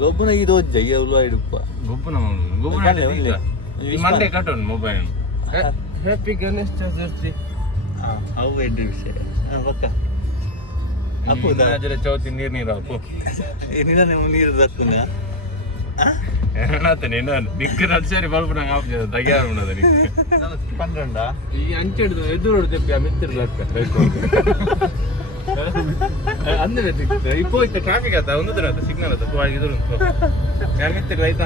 ಗೊಬ್ಬನ ಇದು ಜಯ್ಯ ಉಳ್ಳ ಇಡುಪ್ಪ ಗೊಬ್ಬನ ಮಂಡೆ ಕಟ್ಟೋನು mobile happy Ganesha Chaturthi ಅವು ಎಡ್ಡು ವಿಷಯ ಪಕ್ಕ ಅಪ್ಪು ಚೌತಿ ನೀರು ಅಪ್ಪು ನೀರು ದಕ್ಕುನ ನಿಕ್ಕ ನಡ್ಸರಿ ಬಲ್ಪ್ ನಂಗೆ ಆಪ್ಜ ತಗ್ಯಾರ ಉಣ್ಣದ ನಿಕ್ಕ 12 ಈ ಅಂಚೆಡ್ದು ಎದುರು ತೆಪ್ಪಿ ಆ ಮಿತ್ತಿರ್ಲ ಅಂದ್ರೆ ಇಪ್ಪೋ ಇತ್ತ ಟ್ರಾಫಿಕ್ ಆತ ಒಂದು ತರ ಸಿಗ್ನಲ್ ಆತ ಎದುರು ಯಾರು ಮಿತ್ತಿರ್ ರೈತ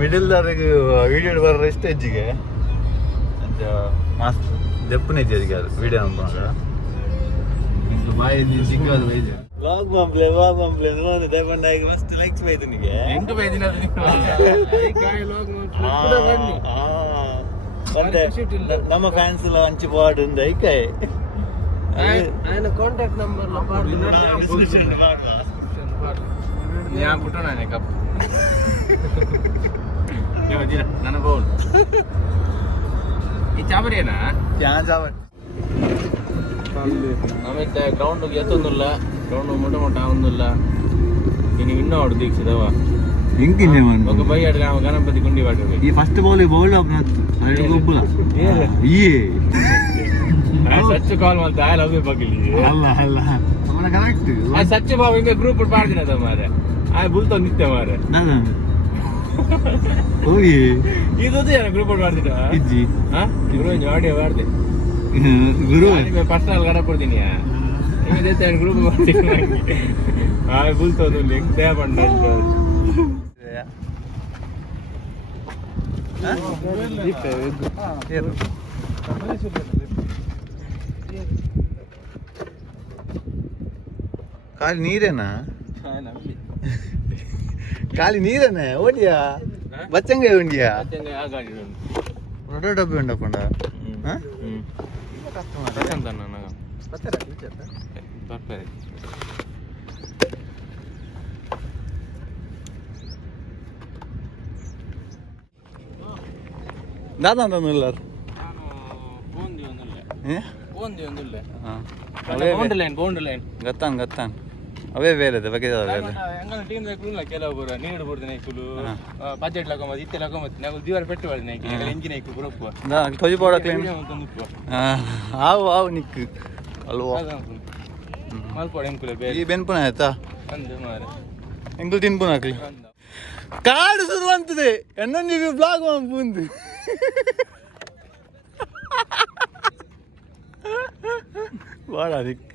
ಮಿಡಲ್ ದಾರಿಗೆ ವಿಡಿಯೋ ಬರೋ ಸ್ಟೇಜಿಗೆ ಮಸ್ತ್ ದೆಪ್ಪನೇ ಇದೆಯಾ ಅದು ವಿಡಿಯೋ ಅನ್ಕೊಂಡ ಬಾಯಿ ಸಿಕ್ಕಾದ ಬೈದು ವ್ಲಾಗ್ ಬಂಪ್ಲೆ ನೋಡಿ ದಯಮಾಡಿ ಮಸ್ತ್ ಲೈಕ್ಸ್ ಬೈದು ನಿಮಗೆ ಹೆಂಗೆ ಬೈದಿನ ಅದು ಮತ್ತೆ ನಮ್ಮ ಫ್ಯಾನ್ಸ್ ಎಲ್ಲ ಹಂಚಿ ಬಾರ್ಡ್ ഉണ്ട് ಐಕಾಯ್ ఆయన ಕಾಂಟ್ಯಾಕ್ಟ್ ನಂಬರ್ ഞാൻ പുട്ടണേ കപ്പ് ನನ್ನ ಬೋಲ್ ಈ ಚಾವರಿಯನಾ ಚಾವರ್ ಆಮೇಲೆ ಗ್ರೌಂಡ್ ಎತ್ತೊಂದಿಲ್ಲ ಗ್ರೌಂಡ್ ಮೊಟ್ಟ ಆಗುದಿಲ್ಲ ನೀನು ಇನ್ನೂ ಆಡು ದೀಕ್ಷಿದವ ಹಿಂಗಿನ್ನೆ ఒక బై అడగా గణపతి గుండి వాడు ఈ ఫస్ట్ బాల్ బౌల్ ಸೈಡ್ ಗೊಬ್ಬಲ ಈ ಸಚ್ಚ ಕಾಲ್ ಮಾಡ್ತಾ ಆಯ್ ಲವ್ ಬಗ್ಲಿ ಅಲ್ಲ ಅಲ್ಲ ಅವನ ಕರೆಕ್ಟ್ ಆ ಸಚ್ಚ ಬಾವು ಹಿಂಗೆ ಗ್ರೂಪ್ ಪಾಡ್ದಿನ ಅದ ಮಾರೆ ಆಯ್ ಬುಲ್ತ ನಿತ್ಯ ಮಾರೆ ನಾನು ಹೋಗಿ ಇದೊಂದು ಜನ ಗ್ರೂಪ್ ಮಾಡ್ದಿನ ಇಜ್ಜಿ ಹಾ ಗುರು ಆಡಿಯೋ ಮಾಡ್ದೆ ಗುರು ನಿಮಗೆ ಪರ್ಸನಲ್ ಗಣ ಕೊಡ್ತೀನಿ ನಿಮಗೆ ಗ್ರೂಪ್ ಮಾಡ್ತೀನಿ ಆಯ್ ಬುಲ್ತೋದು ಲಿಂಕ್ ದೇ ಬಂಡ ಖಾಲಿ ನೀರೇನಾ ಖಾಲಿ ನೀರೇನೆ ಓಡಿಯಾ ಬಚ್ಚಂಗ ಉಂಡಿಯಾ ದೊಡ್ಡ ಡಬ್ಬಿ ಉಂಡಪ್ಪಂಡ ದಾದಾ ಅಂತಂದಿಲ್ಲ ಗತ್ತಾನ್ ಗತ್ತಾನ್ ಅವೇ ಬೇರೆ ಬಗ್ಗೆ ಕೆಲವು ನೀರು ಬಿಡ್ತೀನಿ ಬಜೆಟ್ ಲಕೊಂಬತ್ತು ಇತ್ತೆ ಲಕೊಂಬತ್ತು ನಾವು ದಿವಾರ ಪೆಟ್ಟು ಮಾಡಿದ್ನೆ ಎಂಜಿನ ತೊಜಿ ಪೌಡ ಆವು ಆವು ನಿಕ್ಕು ಅಲ್ವಾ ಮಲ್ಪಡ ಎಂಕುಲೆ ಈ ಬೆನ್ಪುನ ಆಯ್ತಾ ಅಂದೆ ಮಾರೆ ಎಂಕುಲು ತಿನ್ಪುನ ಹಾಕ್ಲಿ ಕಾಡು ಶುರುವಂತದೆ ಎನ್ನೊಂದಿಗೆ ಬ್ಲಾಗ್ ಮುಂದೆ ಬಾಳ ಅದಕ್ಕೆ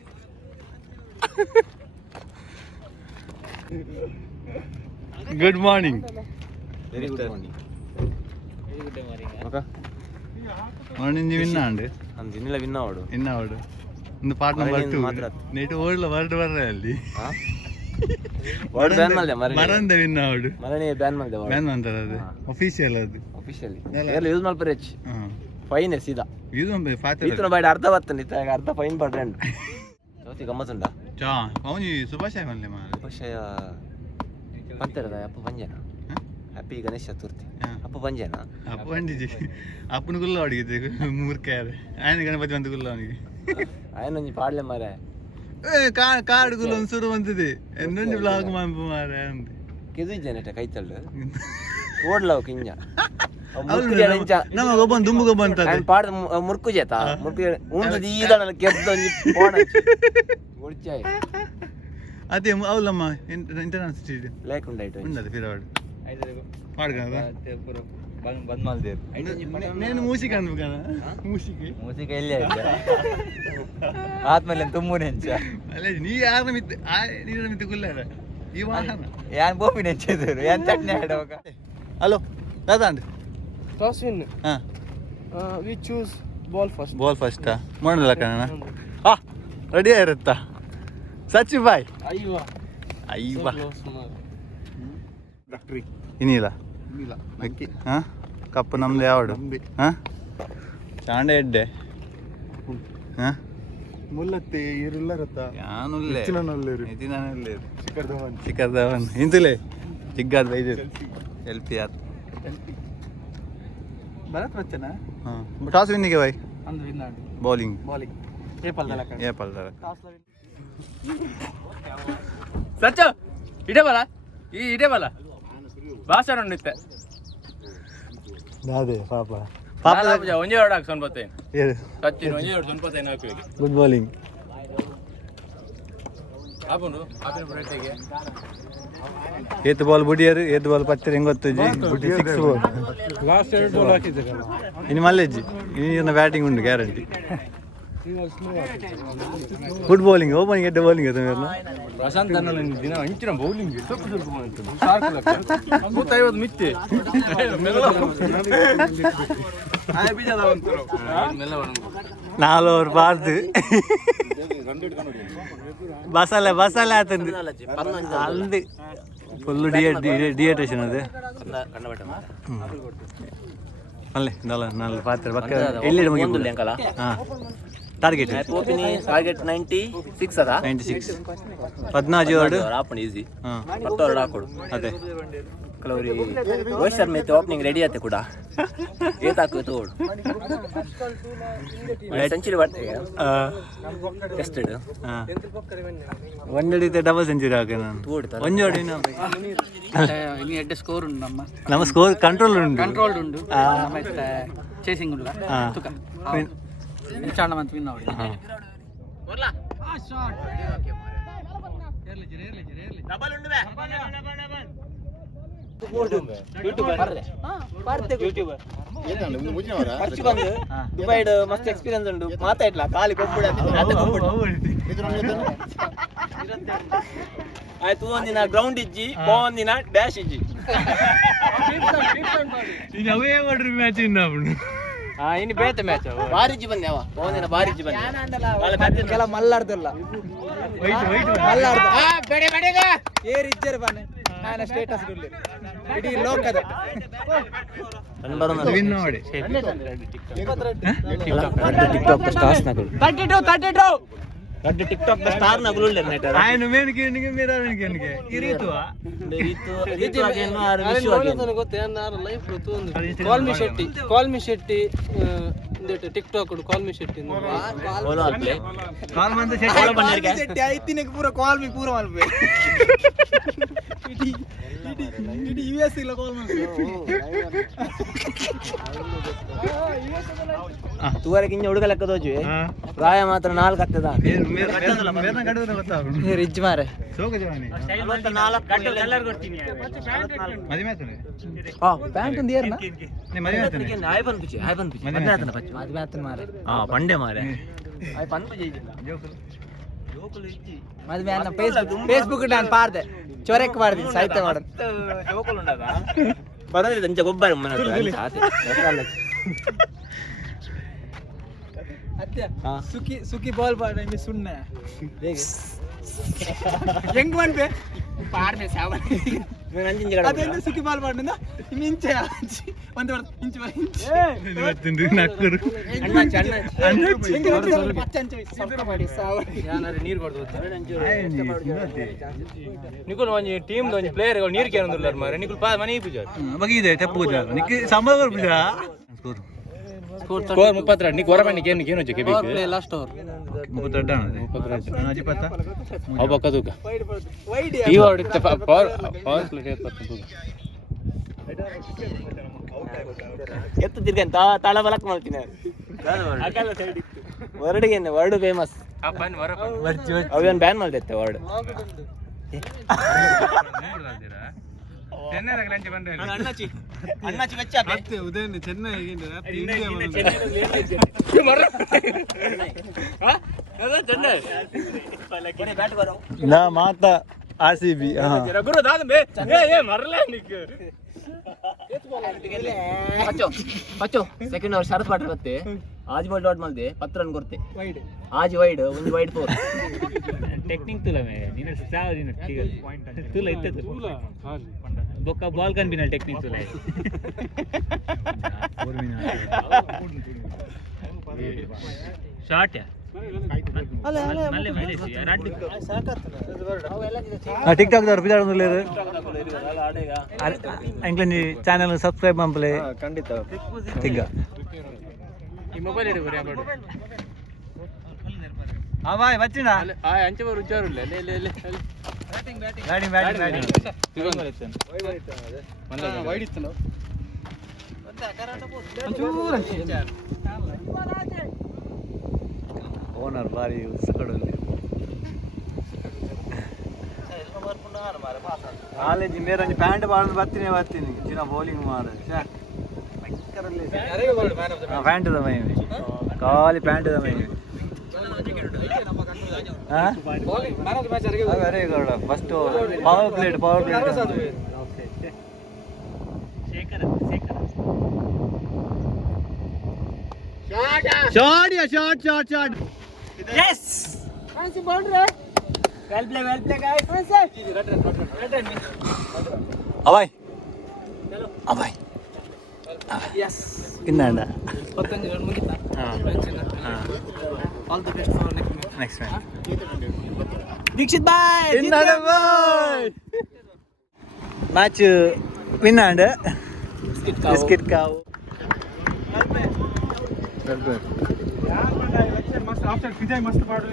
good morning very good morning morning ವಿನ್ನಾಂಡು ಅಂದ್ ಇನ್ನಿಲ್ಲ ವಿನ್ನಾವಡು ಇನ್ನಾವಡು ಒಂದು ಪಾರ್ಟ್ ನಂಬರ್ 2 ನೆಟ್ ಓಡ್ಲ ವರ್ಡ್ ಬರ್ರೆ ಅಲ್ಲಿ ವರ್ಡ್ ಬ್ಯಾನ್ ಮಾಡ್ದೆ ಮರಂದ ವಿನ್ನಾವಡು ಮರನೇ ಬ್ಯಾನ್ ಮಾಡ್ದೆ ಬ್ಯಾನ್ ಅಂತಾರೆ ಅದು ಅಫಿಷಿಯಲ್ ಅದು ಅಫಿಷಿಯಲಿ ಎಲ್ಲ ಯೂಸ್ ಮಾಡ್ಪರೇಚ್ ಫೈನ್ ಸಿದಾ ಯೂಸ್ ಮಾಡ್ಬೇಕು ಫಾತಿರ ಇತರ ಬೈಡ್ ಅರ್ಧ ಬರ್ತನೆ ಇತ ಅರ್ಧ ಫೈನ್ ಪಡ್ರೆಂಡ್ ಚೌತಿ ಗಮ್ಮತ್ತುಂಡ ಚಾ ಅವನಿ ಸುಭಾಷಯ ಮಲ್ಲೆ ಮಾರ ಸುಭಾಷಯ ಪಂತರದ ಅಪ್ಪ ಪಂಜನ ಹ್ಯಾಪಿ ಗಣೇಶ ಚತುರ್ಥಿ ಅಪ್ಪ ಪಂಜನ ಅಪ್ಪ ಪಂಡಿಜಿ ಅಪ್ಪನ ಗುಲ್ಲ ಹೊಡಿಗೆ ಮೂರ್ಖ ಆಯ್ನ ಗಣಪತಿ ಬಂದು ಗುಲ್ಲ ಅವನಿಗೆ ಆಯ್ನ ಒಂಜಿ ಪಾಡ್ಲೆ ಮಾರೆ ಕಾಡು ಗುಲ್ಲ ಒಂದು ಸುರು ಬಂದಿದೆ ಇನ್ನೊಂದು ಬ್ಲಾಗ್ ಮಾಡ್ಬು ಮಾರೆ ಅಂತ ಕೆದಿದ್ದೇನೆ ಕೈತಳ್ಳು ಓಡ್ಲವ್ ಕಿಂಜ ನಮ್ಮ ಗೊಬ್ಬನ್ ದುಂಬು ಗೊಬ್ಬನ್ ಪಾಡ ಮುರ್ಕು ಜೇತ ಮುರ್ಕು ಉಂದು ದೀದನ ಕೆದ್ದ ಒಂಜಿ ಫೋನ್ ಒಡ್ಚಾಯ್ ಅದೇ ಅವಲಮ್ಮ ಇಂಟರ್ನೆಟ್ ಸ್ಟೇಜ್ ಲೇಕ್ ಉಂಡಾಯ್ತು ಉಂಡದ ಫಿರಾಡ್ ಪಾಡ್ಗದ ಪೂರ ಬಂದ್ ಮಾಡ್ದೇರು నేను మూసిక అనుకున్నా ಮೂಸಿಕ ಎಲ್ಲಿ ಆಯ್ತು ಆದ್ಮೇಲೆ ತುಂಬು ನೆಂಚ ಅಲ್ಲ ನೀ ಯಾರನ್ನ ಮಿತ್ತು ನೀರನ್ನ ಮಿತ್ತು ಗುಲ್ಲಾರ ಈ ವಾಹನ ಯಾನ್ ಬೋಪಿ ನೆಂಚಿದ್ರು ಯಾನ್ ಚಟ್ನಿ ಆಡೋಗ ಹಲೋ ದಾದಾಂಡ್ toss win we choose ball first ಮಾಡಲ್ಲ ಕಣ ರೆಡಿ ಆಗಿರುತ್ತಾ ಸಚ್ಚಿ ಬಾಯ್ ಅಯ್ಯವಾ ಇನ್ನಿಲ್ಲ ಹಾಂ ಕಪ್ಪು ನಮ್ದು ಯಾವಡು ಹಾಂ ಚಾಂಡೆ ಎಡ್ಡೆ ಹಾಂ ಮುಲ್ಲತ್ತೆ ಇರುಲ್ಲರತ್ತ ಯಾನುಲ್ಲೇ ಇತ್ತಿನಲ್ಲೇ ಶಿಖರ್ ಧವನ್ ಇಂತಲೇ ಜಿಗ್ಗಾದ ಬೈದು ಸೆಲ್ಫಿ ಆತ್ ಭರತ್ ಬಚ್ಚನ ಹಾಂ ಟಾಸ್ ವಿನ್ನಿಗೆ ಬಾಯ್ ಅಂದು ವಿನ್ ಬೌಲಿಂಗ್ ಏಪಲ್ ದಳ ಏಪಲ್ ದಳ ಸಚ್ಚು ಇಟೇ ಬಲ ಇಟೇ ಬಲ ಭಾಷಣ ಉಂಡಿತ್ತೆ ಅದೇ ಪಾಪ ಒಂಜೇ ಹೊರಡು ಹಾಕಿ ಸೊನ್ಪತ್ತೇನು ಸಚಿನ್ ಒಂಜೇ ಹೊರಡು ಸೊನ್ಪತ್ತೇನು ಹಾಕಿ ಗುಡ್ ಬೌಲಿಂಗ್ ಹಾಕೊಂಡು ಹಾಕಿನ ಬ್ರೇಟಿಗೆ ಏತ್ ಬಾಲ್ ಬುಡಿಯರು ಏತ್ ಬಾಲ್ ಪತ್ತರ ಹೆಂಗ್ ಗೊತ್ತಜ್ಜಿ ಬುಡಿ 6 ಬಾಲ್ ಲಾಸ್ಟ್ 2 ಬಾಲ್ ಹಾಕಿದ್ದೆ ಇನ್ನು ಮಲ್ಲೆಜ್ಜಿ ಇನ್ನು ಬ್ಯಾಟಿಂಗ್ ಉಂಟು ಗ್ಯಾರಂಟಿ ಗುಡ್ ಬೌಲಿಂಗ್ ಓಪನಿಂಗ್ ಎಡ್ಡೆ ಬೌಲಿಂಗ್ ಅದು ಪ್ರಶಾಂತ್ ಅನ್ನೋಲ್ಲ ದಿನ ಹಂಚಿನ ಬೌಲಿಂಗ್ ಸ್ವಲ್ಪ 150 ಮಿತ್ತೆ ನಾಲ್ ಓವರ್ ಬಾರ್ದು ಬಸಲೆ ಆತಂದು ಅಲ್ದು ಫುಲ್ ಡಿಹೈಡ್ರೇಷನ್ ಅದು ಅಲ್ಲೇ ನಾಲ್ ಪಾತ್ರ ಪಕ್ಕ ಎಲ್ಲಿ ಮುಗಿಬೋದು ಹಾಂ ಟಾರ್ಗೆಟ್ 96 ಅದ 96 14 ಓವರ್ ಆಪಣ ಈಸಿ ಹಾಂ 10 ಓವರ್ ಹಾಕೊಡು ಅದೇ ಕೆಲವರಿ ರೋಹಿತ್ ಶರ್ಮಾ ಐತೆ ಓಪನಿಂಗ್ ರೆಡಿ ಆಯ್ತು ಕೂಡ ಏತಾಕು ತೋಡು ಸೆಂಚುರಿ ಬರ್ತೇವೆ tested one day double century ಹಾಕಿ ನಾನು ಒಂದು ಜೋಡಿ ಎಡ್ಡೆ ಸ್ಕೋರ್ ಉಂಟು ನಮ್ಮ ಸ್ಕೋರ್ ಕಂಟ್ರೋಲ್ ಉಂಟು ಉಂಟು ಮತ್ತೆ ಚೇಸಿಂಗ್ ಉಂಟು ಮಂತ್ ವಿನ್ ಆಡಿ ದುಬೈಡ್ ಮಸ್ತ್ ಎಕ್ಸ್ಪೀರಿಯನ್ಸ್ ಉಂಟು ಮಾತಾಡ್ಲ ಖಾಲಿ ಕೊಪ್ಪುಡ ಆಯ್ತು ಒಂದಿನ ಗ್ರೌಂಡ್ ಇಜ್ಜಿ ಒಂದಿನ ಡ್ಯಾಶ್ ಇಜ್ಜಿ ಅವೇ ಮಾಡ್ರಿ ಮ್ಯಾಚ್ ಇನ್ನು ಬೇತೆ ಮ್ಯಾಚ್ ಬಾರಿಜ್ಜಿ ಬಂದೆ ಅವ ಒಂದಿನ ಬಾರಿಜ್ಜಿ ಬಂದೆ ಕೆಲ ಮಲ್ಲಾಡ್ದಲ್ಲ ಏರಿಜ್ಜರು ಬನ್ನಿ ನಾನು ಸ್ಟೇಟಸ್ ಇಡೀ ಲೋಕದ ವಿನ್ ಮಾಡಿ ಟಿಕ್ಟಾಕ್ ಸ್ಟಾರ್ಸ್ ನಗರು 32 ಟಿಕ್ಟಾಕ್ ಸ್ಟಾರ್ ನಗರು ఆయన మేనికి మీరు మేనికి ఇరీతువా ಕಾಲ್ ಮಿ ಶೆಟ್ಟಿ ಟಿಕ್ಟಾಕ್ ಕಾಲ್ ಮಿ ಶೆಟ್ಟಿ ಕಾಲ್ ಮಂದ ಶೆಟ್ಟಿ ಐತಿನಕ್ಕೆ ಪೂರ ಕಾಲ್ ಮಿ ಪೂರ ಮಲ್ಪೆ ಇಡೀ ಯುಎಸ್ ಇಲ್ಲ ಕಾಲ್ ತೂವರೆಗೆ ಇಂಜ ಹುಡುಗ ಲೆಕ್ಕ ತೋಜು ಪ್ರಾಯ ಮಾತ್ರ 4 ಆಗ್ತದ ರಿಜ್ ಮಾರೆ ಪ್ಯಾಂಟ್ ಒಂದು ಏರ್ನ పండే మారే ಮದ್ವೆ ಅನ್ನ ಫೇಸ್ಬುಕ್ ನಾನು ಪಾರ್ದೆ ಚೊರೆಕ್ ಮಾಡಿದೆ ಸಾಹಿತ್ಯ ಮಾಡೋದು ಜೋಕಲ್ ಉಂಡದ ಬರಲಿ ತಂಚ ಗೊಬ್ಬರ ಸುಖಿ ಬಾಲ್ ಪಾಡ ಸುಣ್ಣ ಹೆಂಗ್ ಮಾಡ್ಬೆ ಪಾಡ್ಮೆ ಸಾವನ್ ಅದೆಂದು ಸುಖಿ ಬಾಲ್ ಪಾಡಿಂದ ಇಂಚೆ ಒಂದು ಇಂಚು ತಿಂದು ನಕ್ಕರು ನೀರು ಕೊಡ್ದು ನಿಕುಲ್ ಒಂಜಿ ಟೀಮ್ ಒಂಜಿ ಪ್ಲೇಯರ್ ನೀರು ಕೇರೊಂದುಲ್ಲಾರ ಮಾರೆ ನಿಕುಲ್ ಮನೆ ಪೂಜಾ ಬಗಿದೆ ತೆಪ್ಪು ಪೂಜಾ ನಿಕ್ಕೆ ಸಂಬಳ ಪೂಜಾ ಸ್ಕೋರ್ 32 ನೀ ಗೊರ ಮನೆ ಕೇನು ಕೇನು ಜಕ್ಕೆ ಬೇಕು ಪ್ಲೇ ಲಾಸ್ಟ್ ಓವರ್ 32 ನಾನು ಅಜಿಪತ್ತ ಅವ ಬಕ್ಕದುಗ ಈ ವರ್ಡ್ ಇತ್ತ ಪವರ್ ಪ್ಲೇ ಇತ್ತು ಎತ್ತು ತಿರ್ಗಂತ ತಾಳ ಬಲಕ್ ಮಾಡ್ತೀನಿ ವರ್ಡ್ಗೆ ವರ್ಡ್ ಫೇಮಸ್ ಅವೇನು ಬ್ಯಾನ್ ಮಾಡ್ತೈತೆ ವರ್ಡ್ ಅಣ್ಣಾಚಿ ವೆಚ್ಚ ಉದಯನ್ ಚೆನ್ನೈ ನಾ ಮಾತಾ ಆರ್ಸಿಬಿ ಪಚ್ಚು ಸೆಕೆಂಡ್ ಓವರ್ ಶರತ್ ಪಾಟ್ರ ಬತ್ತೆ ಆಜ್ ಬಾಲ್ ಡಾಟ್ ಮಲ್ದೆ 10 ರನ್ ಕೊರ್ತೆ ಆಜ್ ವೈಡ್ ಒಂದು ವೈಡ್ 4 ಟೆಕ್ನಿಕ್ ತುಲ ಮೇ ನೀನು ಸಾವ ನೀನು ತುಲ ಇತ್ತೆ ಬೊಕ್ಕ ಬಾಲ್ ಕನ್ ಬಿನ ಟೆಕ್ನಿಕ್ ತುಲ ಶಾಟ್ ಯಾ ಮಲ್ಲೆ ಮೈಲೇಜ್ ರಾಡ್ ಟಿಕ್ ಟಾಕ್ ದವ್ರು ಬಿಡಾಡೋದಿಲ್ಲ ಅಂಕ್ಲೆ ನೀ ಚಾನೆಲ್ ಸಬ್ಸ್ಕ್ರೈಬ್ ಮಾಡ್ಲೆ ಖಂಡಿತ ತಿಂಗ ಈ ಮೊಬೈಲ್ ಇಡು ಬರಿ ಅಬಡು ಆ ಬಾಯ್ ಬಚ್ಚಿನ ಆ ಅಂಚೆ ಬರು ಉಜ್ಜಾರು ಇಲ್ಲ ವೈಡ್ ಇತ್ತು ನಾವು ಓನರ್ ಬಾರಿ ಉಸ್ಕಡಲ್ಲಿ ಕಾಲೇಜ್ ಮೇರಂಜಿ ಪ್ಯಾಂಟ್ ಬಾಳ್ದು ಬರ್ತೀನಿ ಚಿನ್ನ ಬೌಲಿಂಗ್ ಮಾರ ಪ್ಯಾಂಟ್ ದ ಮೈ ಖಾಲಿ ಪ್ಯಾಂಟ್ ದ ಮೈ ಅರೆ Gowda first power plate shot Yes! Fancy boundary. Well play, guys. ಅವಾಯ್ Yes. ಇನ್ನಂಡ 25 run ಮುಗಿತಾ? All the best for next match. Dixit bye. Match win and biscuit ಕಾವು ಮಸ್ತ್ after Vijay ಮಸ್ತ್ ಪಾಡು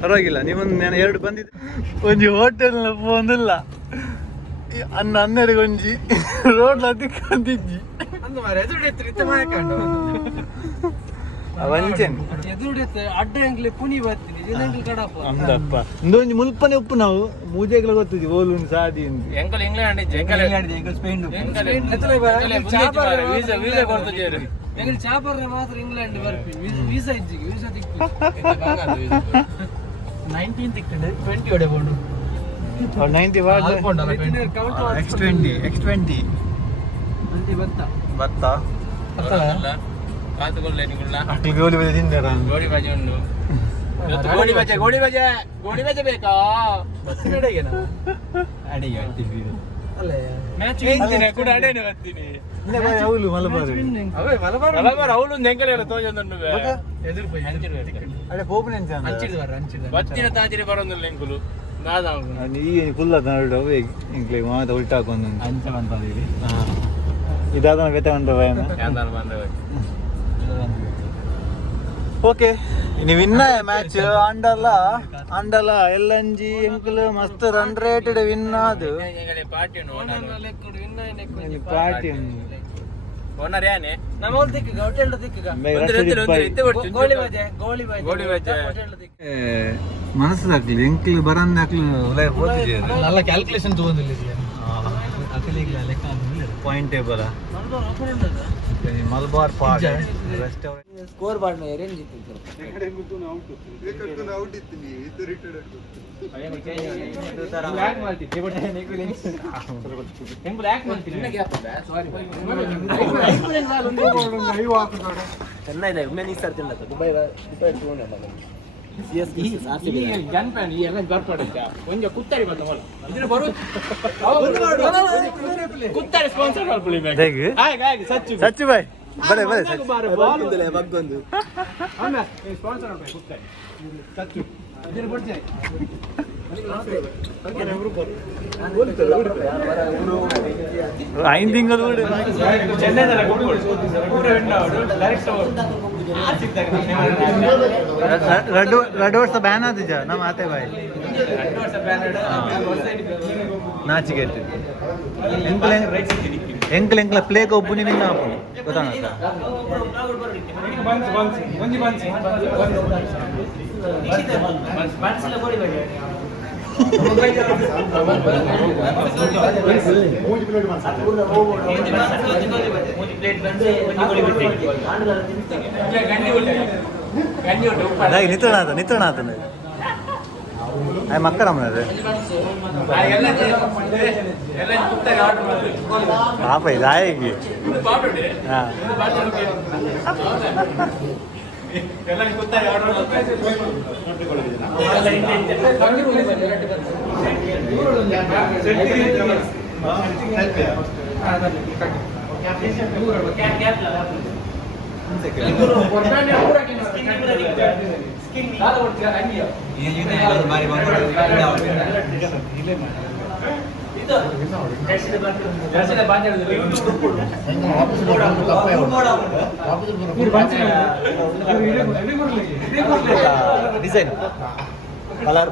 ಪರವಾಗಿಲ್ಲ ನೀವೊಂದು ನಾನು 2 ಬಂದಿದ್ದೆ ಒಂಜಿ ಹೋಟೆಲ್ ಒಂದಿಲ್ಲ 12 ಒಂಜಿ ರೋಡ್ ಹತ್ತಿಕ್ಕಂತಿಜ್ಜಿ ವಂಚನ್ ಅಡ್ಡ ಎಂಗ್ಲೆ ಪುನಿ ಬರ್ತೀನಿ ಅಂದಪ್ಪ ಇಂದೊಂಜಿ ಮುಲ್ಪನೆ ಉಪ್ಪು ನಾವು ಮೂಜೆಗಳ ಗೊತ್ತಿದ್ವಿ ಓಲು ಸಾದಿ ಎಂಕಲ್ ಇಂಗ್ಲೆಂಡ್ ಎಂಗಲ್ ಸ್ಪೇನ್ ಎಂಗಲ್ ಚಾಪರ್ರೆ ಮಾತ್ರ ಇಂಗ್ಲೆಂಡ್ ಬರ್ತೀನಿ ವೀಸಾ ಇಜ್ಜಿಗೆ ವೀಸಾ ತಿಕ್ಕು 19 ತಿಕ್ಕಂಡು 20 ಹೊಡೆಬೋದು 90 ವಾಟ್ X20 ಬತ್ತ ಕಾತುಕೊಳ್ಳೆ ನಿಗುಳ್ಳ ಅಟ್ಲಿ ಗೋಲಿ ಬಜೆ ತಿಂದಾರ ಗೋಡಿ ಬಾಜಿ ಉಂಡು ಗೋಡಿ ಬಾಜೆ ಬೇಕಾ ಅಡಿಗೆ ಹೇಳ್ತೀವಿ ಅಲ್ಲೇ ಮ್ಯಾಚ್ ಕೂಡ ಅಡೇನೆ ಬರ್ತೀನಿ ಅವಳು ಮಲಬಾರ್ ಮಲಬಾರ್ ಅವಳು ನೆಂಕಲೆಲ್ಲ ತೋಜಂದು ಎದುರು ಪೈ ಅಡೆ ಪೋಪನೆ ಅಂಚಿಡ್ದ ಬತ್ತಿನ ತಾಜಿರಿ ಬರೋದಿಲ್ಲ ಎಂಕುಲು ನಾದ ಈಗ ಫುಲ್ ಅದ ನೋಡು ಇಂಕ್ಲಿ ಮಾತ ಉಲ್ಟಾ ಹಾಕೊಂಡು ಅಂಚ ಬಂದಿವಿ ಇದಾದ ವ್ಯತೆ ಒಂದು ಭಯನ ಓಕೆ ನೀವು ವಿನ್ನ ಮ್ಯಾಚ್ ಅಂಡಲ ಎಲ್ಲಂಜಿ ಎಂಕಲ್ ಮಸ್ತ್ ರನ್ ರೇಟೆಡ್ ವಿನ್ ಆದು ಪಾರ್ಟಿ ಓನರ್ ಯಾನೆ ನಮ್ಮ ದಿಕ್ಕಿಗ ಹೋಟೆಲ್ ದಿಕ್ಕಿಗ ಗೋಳಿ ಬಜೆ ಮನಸ್ಸಾಗ್ಲಿ ಎಂಕ್ಲ್ ಬರಂದಾಗ್ಲು നല്ല ಕ್ಯಾಲ್ಕುಲೇಷನ್ ತಗೊಂಡಿಲ್ಲ point table Malabar park restaurant score board ನ ರೇಂಜ್ ಇತ್ತು ಚೆನ್ನೈ ಒಮ್ಮೆ ನೀ ಸರ್ ತಿನ್ನತ್ತ ದುಬೈ ಕುತ್ತಾರೆ ಸ್ಪಾನ್ಸರ್ ಸಚ್ಚು ಬಾಯ್ ಬರೇ ಐದು ತಿಂಗಳು ರೆಡ್ ವರ್ಷ ಬ್ಯಾನ್ ಆದಿಜ ನಮ್ಮ ಆತೆ ಬಾಯ್ ನಾಚಿಕೆ ಎಂಕ್ಲ ಪ್ಲೇಗ್ ಒಬ್ಬನಿ ವಿನ್ ಹಾಕೊಂಡು ಗೊತ್ತಾಗ ನಿತ್ರಣಾತನ ಮಕ್ಕಳಮ್ಮನದು ಪಾಪ ಇದು ಆಗಿ ಹಾಂ ಡಿಸೈನ್ ಕಲರ್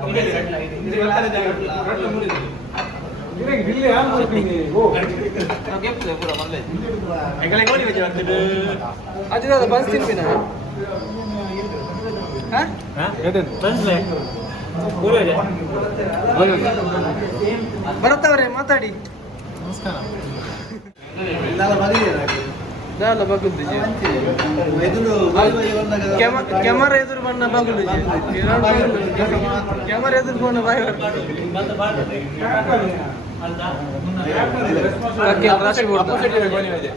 ಬರುತ್ತವ್ರೆ ಮಾತಾಡಿ ಕ್ಯಾಮರಾ ಎದುರು ಬಣ್ಣ ಬಾಗುಲು ಕ್ಯಾಮರಾ ಎದುರು ಬಣ್ಣ ಬಾಯ್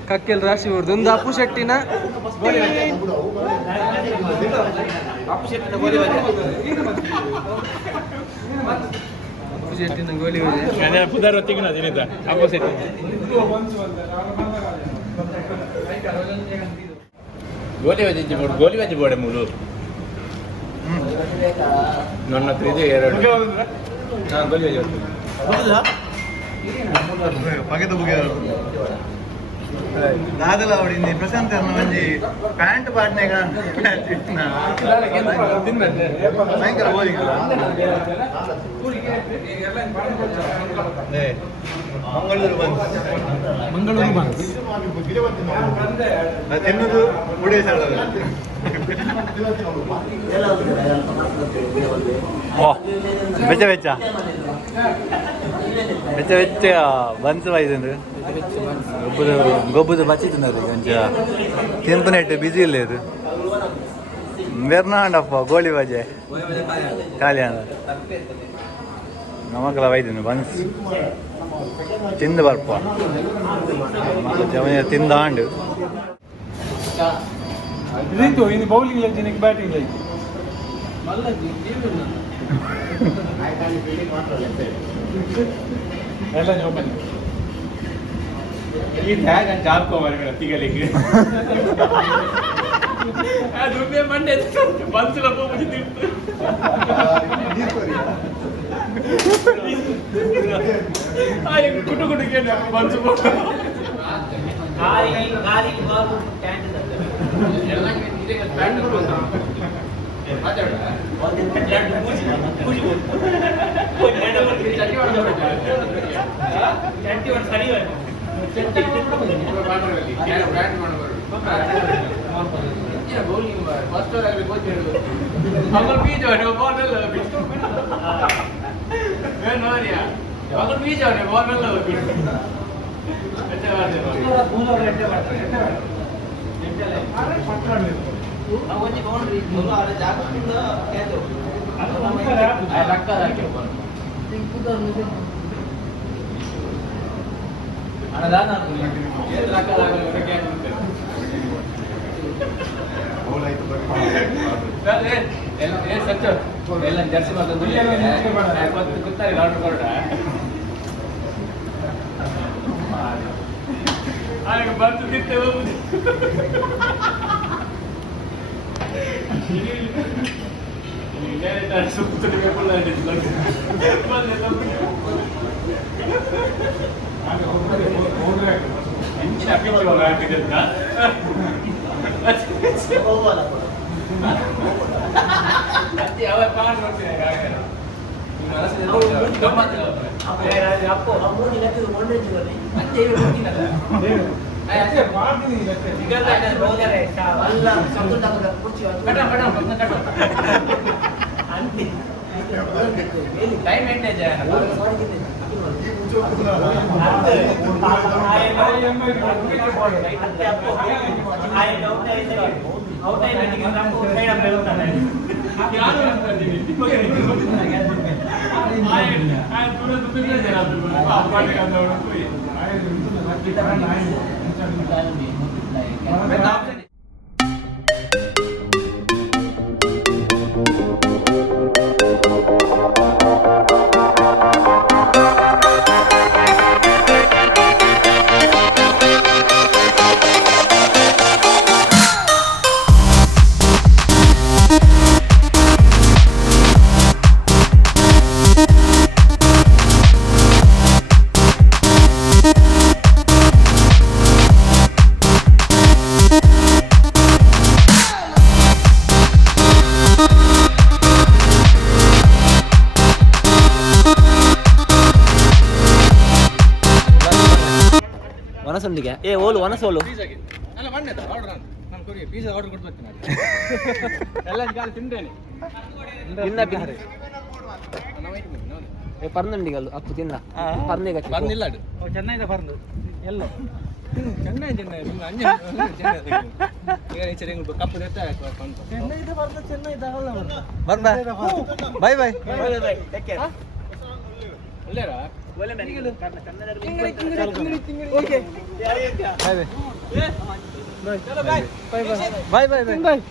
ಕಕ್ಕೆಲ್ ರಾಶಿ ಹೊಡ್ದು ಒಂದು ಅಪ್ಪು ಶೆಟ್ಟಿನ ಗೋಲಿ ಪುದರ್ ಹೊತ್ತಿಗೆ ಅಪ್ಪು ಶೆಟ್ಟಿ ಗೋಲಿ ಬಜ್ಜಿ ಬೋಡೆ ಮೂರು ನನ್ನ ಹತ್ರ ಇದೆ 2 ಗೋಲಿ ಬಜ್ಜಿ ಪಗೆದ ಬುಗೆ ದಾದಲ ಅವಡಿಂದ ಪ್ರಶಾಂತ್ ಒಂಜಿ ಪ್ಯಾಂಟ್ ಪಾಟ್ನೆಗ ಭಯಂಕರ ಬೋಲಿಂಗ್ ಮಂಗಳೂರು ಬನ್ಸ್ ತಿನ್ನುದು ಉಡೇಶ ಬೆಚ್ಚ ಬೆಚ್ಚ ಬೆಚ್ಚ ಬೆಚ್ಚ ಬನ್ಸ್ ಬಾಯ್ದು ಗೊಬ್ಬುದು ಬಚ್ಚಿತ್ತು ಕೊಂಚ ತಿನ್ಪುನೆಟ್ಟು ಬಿಸಿ ಇಲ್ಲ ಇದು ಬೆರ್ನಾಂಡಪ್ಪ ಗೋಳಿ ಬಜೆ ಖಾಲಿ ಅದ ನಮಗೆಲ್ಲ ಬೈದಿನಿ ಬನ್ಸ್ ತಿಂದು ಬರ್ಪ ತಿಂದಾಂಡು ಇದು ಬೌಲಿಂಗ್ ಲೈಕ್ ಬ್ಯಾಟಿಂಗ್ ಲೈಕ್ ಎಲ್ಲ ಜೋಪನ್ ಈ ಟ್ಯಾಗ್ ಅಂತ ಹಾಕೋವರೆ ತಿಗಲಿಗೆ ಅದು ಮಂಡೆ ಬಂತಲ ಹೋಗ್ಬಿಟ್ಟು ಆಯ್ ಕುಟು ಕುಟುಗೆ ಬಂತು ಗಾರಿ ಗಾರಿ ಬಾಲ್ ಕ್ಯಾಂಟ್ ಎಲ್ಲ ಇದೆ ಬ್ಯಾಂಡ್ ಕೊಡು ಮಾತಾಡ ಸರಿ ಬೌಲಿಂಗ್ ಫಸ್ಟ್ ಓವರ್ ಆಗಲಿ ಕೋಚ್ ಹೇಳುದು ಮಗಲ್ ಬೀಜ ಬಾಲ್ ಎಲ್ಲ ಬಿಟ್ಟು ನೋಡಿಯಾ ಮಗಲ್ ಬೀಜ ಬಾಲ್ ಎಲ್ಲ ಬಿಟ್ಟು ಒಂಜಿ ಬೌಂಡ್ರಿ ಜಾಗದಿಂದ ಕ್ಯಾಚ್ ಎಲ್ಲ ಜರ್ಸಿ ಗೊತ್ತಾರೆ ಆರ್ಡರ್ ಕೊಡ ಬಂದು ಬಿಟ್ಟು ಟೈಮ್ ಎಂಟೇಜ್ ಒಣಸೊಂದಿಗೆ ಓಲು ಒಣಸೋಲು ಪಿಜ್ಜಾಗೆ ಅಲ್ಲ ಬಣ್ಣದ ಆರ್ಡರ್ ನಾನು ಕೊರಿಯ ಪಿಜ್ಜಾ ಆರ್ಡರ್ ಕೊಟ್ಟು ಬರ್ತೀನಿ ಎಲ್ಲ ಕಾಲು ತಿಂತೇನೆ ಪರ್ನಂಡಿಗಲ್ಲು ಅಪ್ಪು ತಿನ್ನ ಪರ್ನಿಗೆ ಬಂದಿಲ್ಲ ಅದು ಚೆನ್ನೈದ ಬರ್ದು ಎಲ್ಲ ಚೆನ್ನೈ ಚೆನ್ನೈ ಕಪ್ಪು ಚೆನ್ನೈದ ಬರ್ದು ಚೆನ್ನೈದ ಬರ್ದ ಬಾಯ್ ಬಾಯ್ ಒಳ್ಳೆಯರಾ ಬಾಯ್ ಬಾಯ್ ಬಾಯ್ ಬಾಯ್